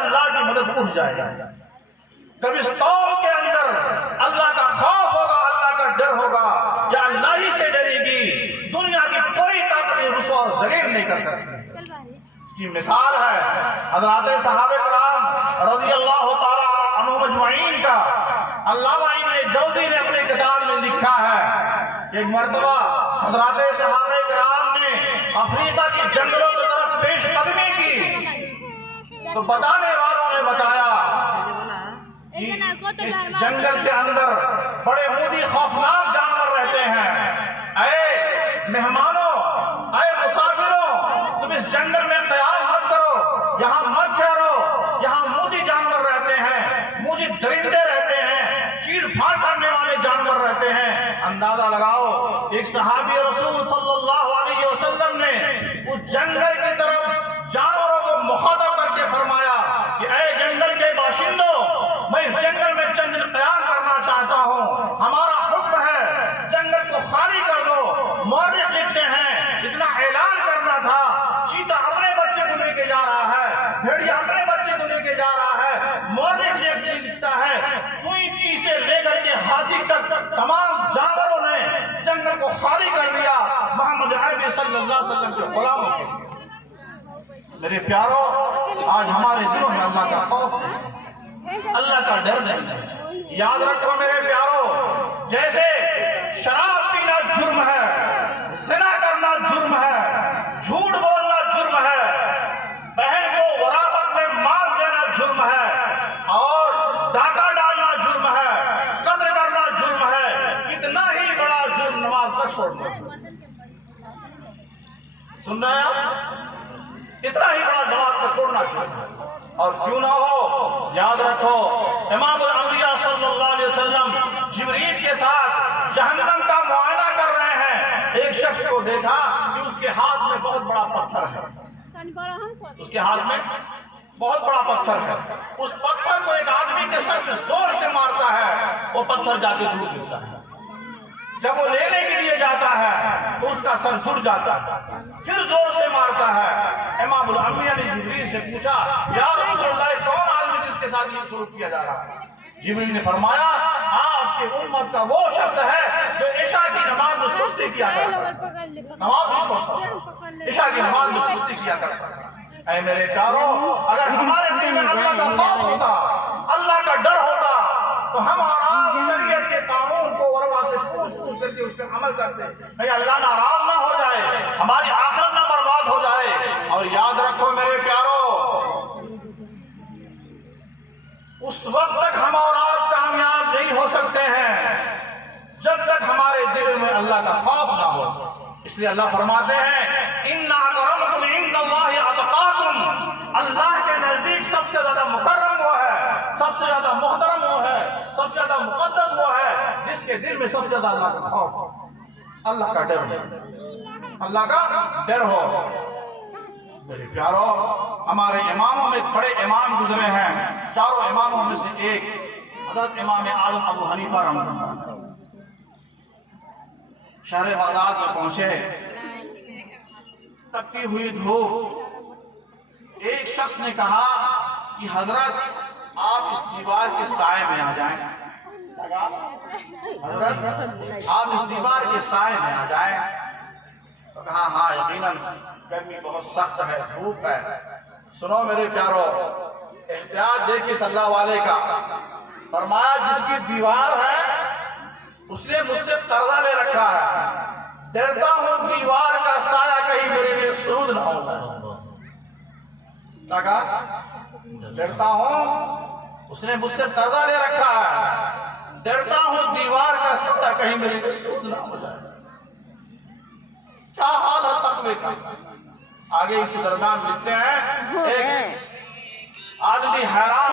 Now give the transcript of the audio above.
اللہ کی مدد اٹھ جائے گا. جب اس قوم کے اندر اللہ کا خوف ہوگا، اللہ کا ڈر ہوگا، یا اللہ ہی سے ڈرے گی، دنیا کی کوئی طاقت رسوا اور ذلیل نہیں کر سکتی. اس کی مثال ہے حضرات صحابہ کرام رضی اللہ تعالی عنہم اجمعین کا. علامہ ابن جوزی نے اپنے کتاب میں لکھا ہے، ایک مرتبہ حضرات صحابہ کرام نے افریقہ کی جنگلوں کی طرف پیش قدمی کی تو بتانے والوں نے بتایا کہ اس جنگل کے اندر بڑے مودی خوفناک جانور رہتے ہیں. اے مہمانوں، اے مسافروں، تم اس جنگل میں قیام مت کرو، یہاں مت ٹھہرو، یہاں مودی جانور رہتے ہیں، مودی درندے رہتے ہیں، چیر پھاڑ کرنے والے جانور رہتے ہیں. اندازہ لگاؤ، ایک صحابی رسول صلی اللہ علیہ وسلم نے اس جنگل کی طرف جانوروں کو مخاطب کر کے فرمایا کہ اے جنگل کے باشندوں، میں اس جنگل میں چند دن قیام کرنا چاہتا ہوں، ہمارا حکم ہے جنگل کو خالی کر دو. مورخ لکھتے ہیں اتنا اعلان کرنا تھا، چیتا اپنے بچے کو لے کے جا رہا ہے، بھیڑیا اپنے بچے کو لے کے جا رہا ہے. مورخ لکھتا ہے چوئی سے لے کر کے ہاتھی تک تمام جانوروں نے جنگل کو خالی کر دیا محمد عربی صلی اللہ علیہ وسلم کے غلاموں کے. میرے پیارو، آج ہمارے دلوں میں اللہ کا خوف نہیں، اللہ کا ڈر نہیں. یاد رکھو میرے پیارو، جیسے شراب پینا جرم ہے، زنا کرنا جرم ہے، جھوٹ بولنا جرم ہے، بہن کو وراثت میں مال دینا جرم ہے، اور ڈاکہ ڈالنا جرم ہے، قتل کرنا جرم ہے، اتنا ہی بڑا جرم نماز کا چھوڑنا. سن رہے ہیں؟ اتنا ہی بڑا نماز کو چھوڑنا چاہیے. اور کیوں نہ ہو، یاد رکھو امام الانبیاء صلی اللہ علیہ وسلم جبریل کے ساتھ جہنم کا معائنہ کر رہے ہیں. ایک شخص کو دیکھا کہ اس کے ہاتھ میں بہت بڑا پتھر ہے، اس کے ہاتھ میں بہت بڑا پتھر ہے. اس پتھر کو ایک آدمی کے سر سے زور سے مارتا ہے، وہ پتھر جا کے ٹوٹ جاتا ہے. جب وہ لینے کے لیے جاتا ہے تو اس کا سر جڑ جاتا ہے، پھر زور سے مارتا ہے. امام الانبیاء نے جبریل سے پوچھا، یا رسول اللہ، کون آدمی جس کے ساتھ یہ سلوک کیا جا رہا ہے؟ جبریل نے فرمایا، آپ کے امت کا وہ شخص ہے جو عشاء کی نماز میں سستی کیا کرتا ہے، نماز نہیں چھوڑتا، عشاء کی نماز میں سستی کیا کرتا ہے. اے میرے پیارو، اگر ہمارے دل میں اللہ کا خوف ہوتا، اللہ کا ڈر ہوتا، تو ہم آرام شریعت کے قانون کو وربا سے پوچھ کر کے اس پہ عمل کرتے، بھئی اللہ ناراض نہ ہو جائے، ہماری آخرت نہ برباد ہو جائے. اور یاد رکھو میرے پیارو، اس وقت تک ہم اور آپ کامیاب نہیں ہو سکتے ہیں جب تک ہمارے دل میں اللہ کا خوف نہ ہو. اس لیے اللہ فرماتے ہیں اِنَّ أَكْرَمَكُمْ عِندَ اللَّهِ أَتْقَاكُمْ. اللہ کے نزدیک سب سے زیادہ مکرم وہ ہے، سب سے زیادہ محترم وہ ہے، سب سے زیادہ مقدس وہ ہے جس کے دل میں سب سے زیادہ اللہ کا خوف ہو، اللہ کا ڈر ہو، اللہ کا ڈر ہو. میرے پیارو، ہمارے اماموں میں بڑے امام گزرے ہیں. چاروں اماموں میں سے ایک حضرت امام اعظم ابو حنیفہ رحمۃ اللہ شہر بغداد میں پہنچے. تپتی ہوئی دھوپ، ایک شخص نے کہا کہ حضرت آپ اس دیوار کے سائے میں آ جائیں. حضرت آپ اس دیوار کے سائے میں آ جائیں. تو کہا ہاں یقیناً گرمی بہت سخت ہے، دھوپ ہے. سنو میرے پیارو، احتیاط دیکھیے صلی اللہ علیہ کا. فرمایا جس کی دیوار ہے اس نے مجھ سے قرضہ لے رکھا ہے، ڈرتا ہوں دیوار کا سایہ کہیں میرے لیے سود نہ ہو جائے. ڈرتا ہوں، اس نے مجھ سے قرضہ لے رکھا ہے، ڈرتا ہوں دیوار کا سایہ کہیں میرے لیے سود نہ ہو جائے. کیا حال ہے تقوی کا. آگے اسی درمیان لکھتے ہیں ایک آدمی حیران